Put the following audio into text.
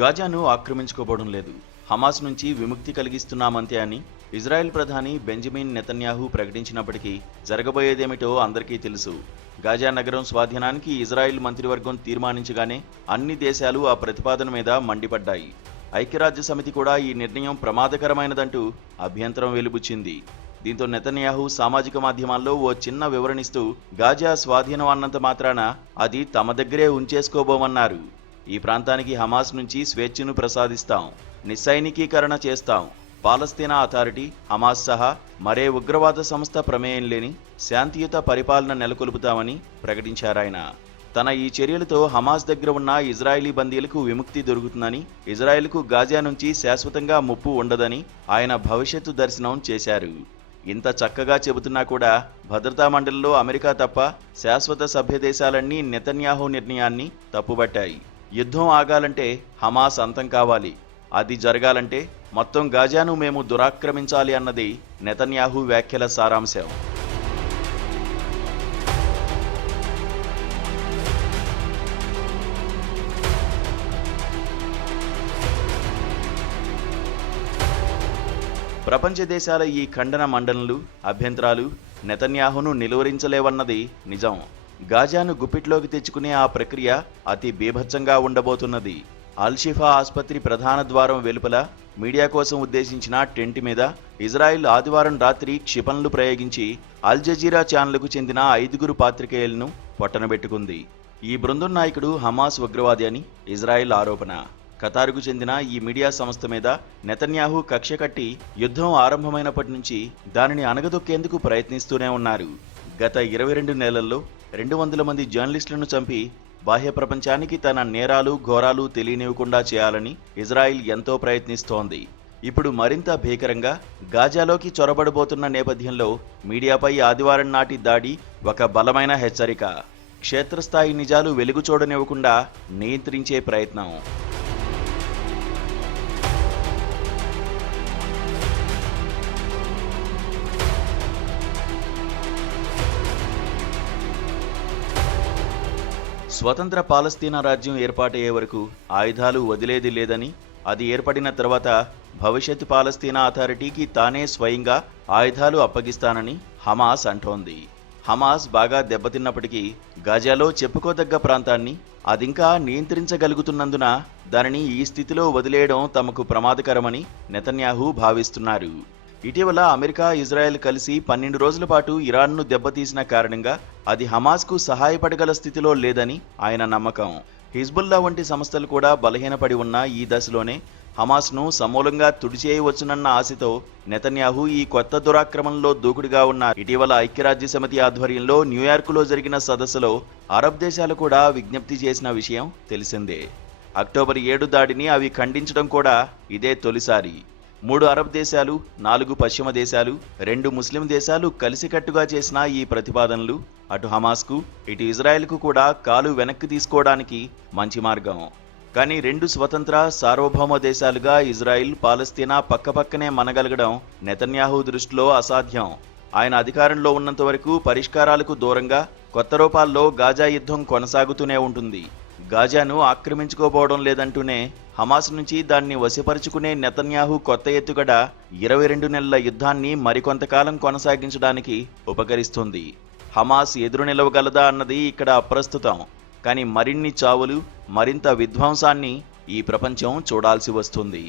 గాజాను ఆక్రమించుకోబోవడం లేదు, హమాస్ నుంచి విముక్తి కలిగిస్తున్నామంతే అని ఇజ్రాయెల్ ప్రధాని బెంజమిన్ నెతన్యాహు ప్రకటించినప్పటికీ జరగబోయేదేమిటో అందరికీ తెలుసు. గాజా నగరం స్వాధీనానికి ఇజ్రాయెల్ మంత్రివర్గం తీర్మానించగానే అన్ని దేశాలు ఆ ప్రతిపాదన మీద మండిపడ్డాయి. ఐక్యరాజ్య సమితి కూడా ఈ నిర్ణయం ప్రమాదకరమైనదంటూ అభ్యంతరం వెలుబుచ్చింది. దీంతో నెతన్యాహు సామాజిక మాధ్యమాల్లో ఓ చిన్న వివరణిస్తూ గాజా స్వాధీనం అన్నంత మాత్రాన అది తమ దగ్గరే ఉంచేసుకోబోమన్నారు. ఈ ప్రాంతానికి హమాస్ నుంచి స్వేచ్ఛను ప్రసాదిస్తాం, నిస్సైనికీకరణ చేస్తాం, పాలస్తీనా అథారిటీ, హమాస్ సహా మరే ఉగ్రవాద సంస్థ ప్రమేయం లేని శాంతియుత పరిపాలన నెలకొల్పుతామని ప్రకటించారాయన. తన ఈ చర్యలతో హమాస్ దగ్గర ఉన్న ఇజ్రాయిలీ బందీలకు విముక్తి దొరుకుతుందని, ఇజ్రాయెల్కు గాజా నుంచి శాశ్వతంగా ముప్పు ఉండదని ఆయన భవిష్యత్తు దర్శనం చేశారు. ఇంత చక్కగా చెబుతున్నా కూడా భద్రతా మండలిలో అమెరికా తప్ప శాశ్వత సభ్య దేశాలన్నీ నెతన్యాహు నిర్ణయాన్ని తప్పుబట్టాయి. యుద్ధం ఆగాలంటే హమాస్ అంతం కావాలి, అది జరగాలంటే మొత్తం గాజాను మేము దురాక్రమించాలి అన్నది నెతన్యాహు వ్యాఖ్యల సారాంశం. ప్రపంచ దేశాల ఈ ఖండన మండనలు, అభ్యంతరాలు నెతన్యాహును నిలువరించలేవన్నది నిజం. గాజాను గుప్పిట్లోకి తెచ్చుకునే ఆ ప్రక్రియ అతి బీభత్సంగా ఉండబోతున్నది. అల్-షిఫా ఆసుపత్రి ప్రధాన ద్వారం వెలుపల మీడియా కోసం ఉద్దేశించిన టెంట్ మీద ఇజ్రాయిల్ ఆదివారం రాత్రి క్షిపణులు ప్రయోగించి అల్ జజీరా ఛానల్కు చెందిన 5 పాత్రికేయులను పొట్టనబెట్టుకుంది. ఈ బృందం నాయకుడు హమాస్ ఉగ్రవాది అని ఇజ్రాయిల్ ఆరోపణ. ఖతారుకు చెందిన ఈ మీడియా సంస్థ మీద నెతన్యాహు కక్ష కట్టి యుద్ధం ఆరంభమైనప్పటి నుంచి దానిని అణగదొక్కేందుకు ప్రయత్నిస్తూనే ఉన్నారు. గత 22 నెలల్లో 200 మంది జర్నలిస్టులను చంపి బాహ్య ప్రపంచానికి తన నేరాలు ఘోరాలు తెలియనివ్వకుండా చేయాలని ఇజ్రాయిల్ ఎంతో ప్రయత్నిస్తోంది. ఇప్పుడు మరింత భీకరంగా గాజాలోకి చొరబడబోతున్న నేపథ్యంలో మీడియాపై ఆదివారం నాటి దాడి ఒక బలమైన హెచ్చరిక. క్షేత్రస్థాయి నిజాలు వెలుగు చూడనివ్వకుండా నియంత్రించే ప్రయత్నం. స్వతంత్ర పాలస్తీనా రాజ్యం ఏర్పాటయ్యే వరకు ఆయుధాలు వదిలేది లేదని, అది ఏర్పడిన తర్వాత భవిష్యత్ పాలస్తీనా అథారిటీకి తానే స్వయంగా ఆయుధాలు అప్పగిస్తానని హమాస్ అంటోంది. హమాస్ బాగా దెబ్బతిన్నప్పటికీ గాజాలో చెప్పుకోదగ్గ ప్రాంతాన్ని అదింకా నియంత్రించగలుగుతున్నందున దానిని ఈ స్థితిలో వదిలేయడం తమకు ప్రమాదకరమని నెతన్యాహు భావిస్తున్నారు. ఇటీవల అమెరికా, ఇజ్రాయెల్ కలిసి 12 రోజుల పాటు ఇరాన్ను దెబ్బతీసిన కారణంగా అది హమాస్కు సహాయపడగల స్థితిలో లేదని ఆయన నమ్మకం. హిజ్బుల్లా వంటి సంస్థలు కూడా బలహీనపడి ఉన్న ఈ దశలోనే హమాస్ను సమూలంగా తుడిచేయవచ్చునన్న ఆశతో నెతన్యాహు ఈ కొత్త దురాక్రమణలో దూకుడుగా ఉన్నారు. ఇటీవల ఐక్యరాజ్య సమితి ఆధ్వర్యంలో న్యూయార్కులో జరిగిన సదస్సులో అరబ్ దేశాలు కూడా విజ్ఞప్తి చేసిన విషయం తెలిసిందే. అక్టోబర్ 7 దాడిని అవి ఖండించడం కూడా ఇదే తొలిసారి. 3 అరబ్ దేశాలు, 4 పశ్చిమ దేశాలు, 2 ముస్లిం దేశాలు కలిసికట్టుగా చేసిన ఈ ప్రతిపాదనలు అటు హమాస్కు, ఇటు ఇజ్రాయెల్కు కూడా కాలు వెనక్కి తీసుకోవడానికి మంచి మార్గం. కానీ 2 స్వతంత్ర సార్వభౌమ దేశాలుగా ఇజ్రాయిల్, పాలస్తీనా పక్కపక్కనే మనగలగడం నెతన్యాహు దృష్టిలో అసాధ్యం. ఆయన అధికారంలో ఉన్నంత వరకు పరిష్కారాలకు దూరంగా కొత్త రూపాల్లో గాజా యుద్ధం కొనసాగుతూనే ఉంటుంది. గాజాను ఆక్రమించుకోబోవడం లేదంటూనే హమాస్ నుంచి దాన్ని వశపరుచుకునే నెతన్యాహు కొత్త ఎత్తుగడ 22 నెలల యుద్ధాన్ని మరికొంతకాలం కొనసాగించడానికి ఉపకరిస్తుంది. హమాస్ ఎదురు నిలవగలదా అన్నది ఇక్కడ అప్రస్తుతం. కానీ మరిన్ని చావులు, మరింత విధ్వంసాన్ని ఈ ప్రపంచం చూడాల్సి వస్తుంది.